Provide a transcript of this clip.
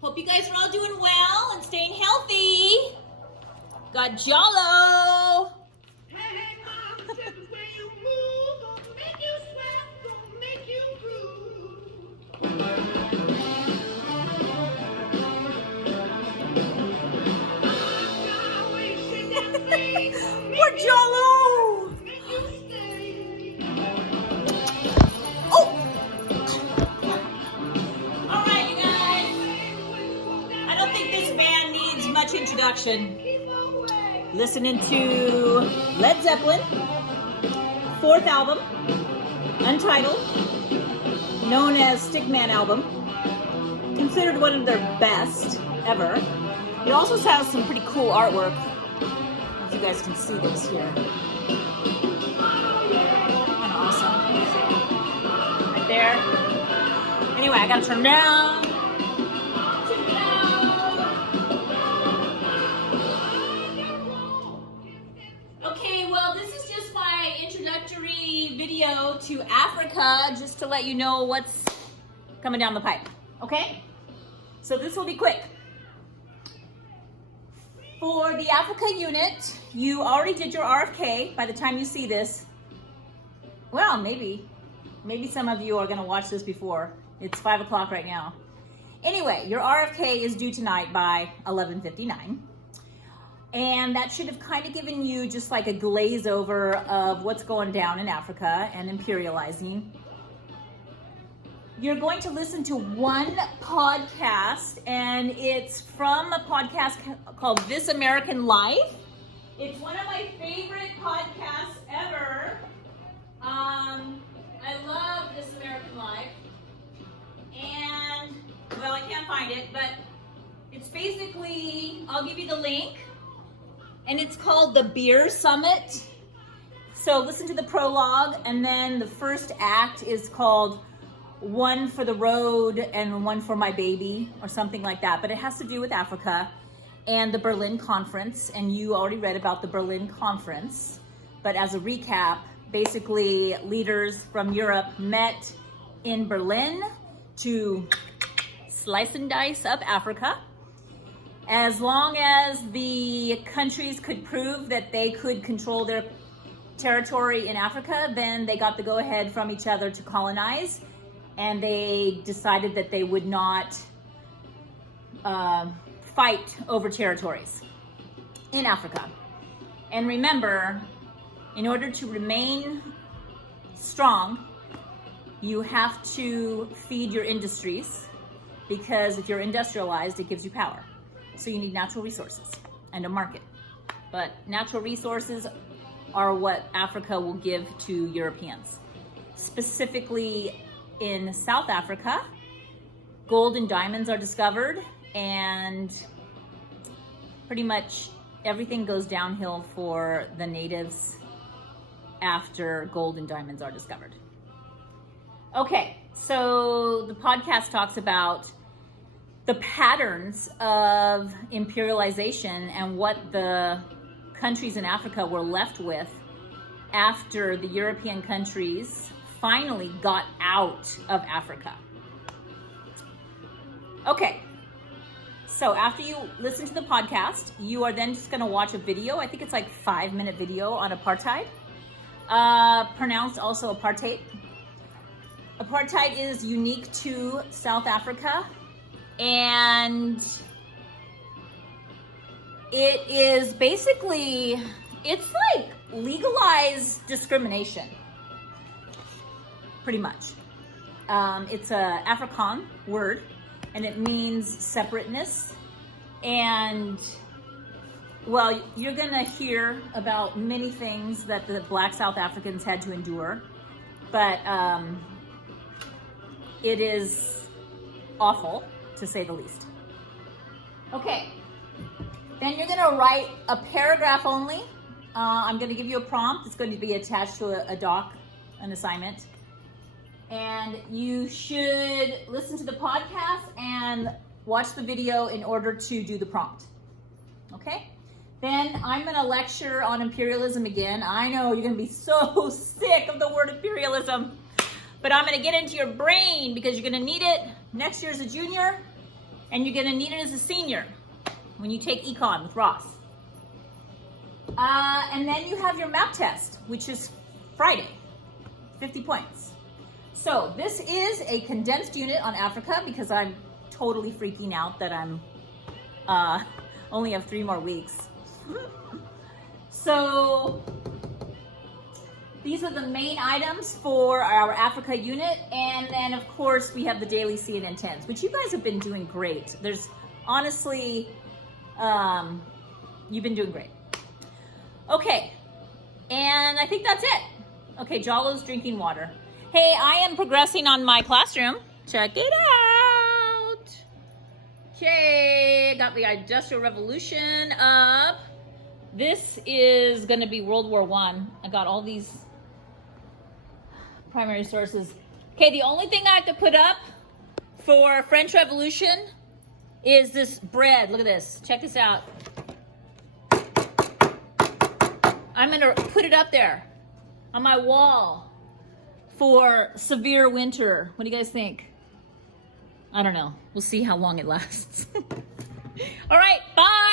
Hope you guys are all doing well and staying healthy. Got Jollo. Hey, mom, just the way you move, gonna make you sweat, gonna make you groove. Poor Jollo. Make you stay. Oh! All right, you guys. I don't think this band needs much introduction. Keep away. Listening to Led Zeppelin, fourth album, Untitled, known as Stickman album, considered one of their best ever. It also has some pretty cool artwork. If you guys can see this here. Kind of awesome. Right there. Anyway, I gotta turn down. Okay, well, this is just my introductory video to Africa, just to let you know what's coming down the pipe. Okay? So this will be quick. For the Africa unit, you already did your RFK by the time you see this. Well, maybe some of you are gonna watch this before. It's 5 o'clock right now. Anyway, your RFK is due tonight by 11:59. And that should have kind of given you just like a glaze over of what's going down in Africa and imperializing. You're going to listen to one podcast, and it's from a podcast called This American Life. It's one of my favorite podcasts ever. I love This American Life. And, well, I can't find it, but it's basically, I'll give you the link, and it's called The Beer Summit. So listen to the prologue, and then the first act is called One for the Road and One for My Baby, or something like that. But it has to do with Africa and the Berlin Conference. And you already read about the Berlin Conference. But as a recap, basically leaders from Europe met in Berlin to slice and dice up Africa. As long as the countries could prove that they could control their territory in Africa, then they got the go-ahead from each other to colonize. And they decided that they would not fight over territories in Africa. And remember, in order to remain strong, you have to feed your industries, because if you're industrialized, it gives you power. So you need natural resources and a market. But natural resources are what Africa will give to Europeans. Specifically, in South Africa, gold and diamonds are discovered, and pretty much everything goes downhill for the natives after gold and diamonds are discovered. Okay, so the podcast talks about the patterns of imperialization and what the countries in Africa were left with after the European countries finally got out of Africa. Okay, so after you listen to the podcast, you are then just gonna watch a video. I think it's like 5-minute video on apartheid, pronounced also apartheid. Apartheid is unique to South Africa, and it is basically, it's like legalized discrimination. Pretty much. It's a Afrikaans word, and it means separateness. And, well, you're gonna hear about many things that the Black South Africans had to endure, but it is awful, to say the least. Okay, then you're gonna write a paragraph only. I'm gonna give you a prompt. It's going to be attached to a doc, an assignment. And you should listen to the podcast and watch the video in order to do the prompt. Okay? Then I'm gonna lecture on imperialism again. I know you're gonna be so sick of the word imperialism, but I'm gonna get into your brain because you're gonna need it next year as a junior And you're gonna need it as a senior when you take econ with Ross. And then you have your map test, which is Friday, 50 points. So this is a condensed unit on Africa because I'm totally freaking out that I'm only have 3 more weeks. So these are the main items for our Africa unit. And then of course we have the daily CNN10s, which you guys have been doing great. There's honestly, you've been doing great. Okay, and I think that's it. Okay, Jalo's drinking water. Hey, I am progressing on my classroom. Check it out. Okay, got the Industrial Revolution up. This is gonna be World War I. I got all these primary sources. Okay, the only thing I have to put up for French Revolution is this bread. Look at this, check this out. I'm gonna put it up there on my wall for severe winter. What do you guys think? I don't know. We'll see how long it lasts. All right, bye.